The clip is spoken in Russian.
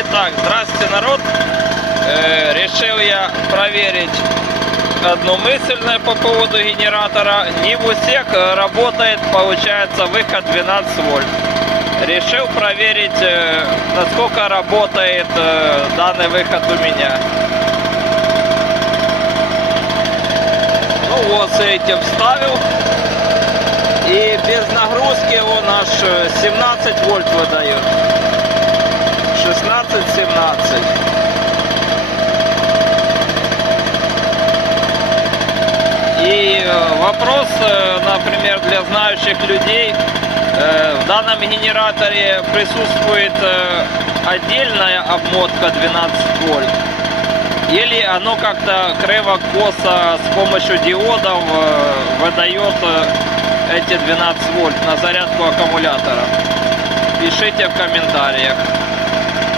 Итак, здравствуйте, народ. Э, решил я проверить одну мысль по поводу генератора. Не в усек э, работает, получается, выход 12 вольт. Решил проверить, э, насколько работает э, данный выход у меня. Ну вот, с этим вставил. И без нагрузки он аж э, 17 вольт выдает. 16-17. И э, вопрос, э, например, для знающих людей, э, в данном генераторе присутствует отдельная обмотка 12 вольт, или оно как-то криво-косо с помощью диодов выдает эти 12 вольт на зарядку аккумулятора. Пишите в комментариях.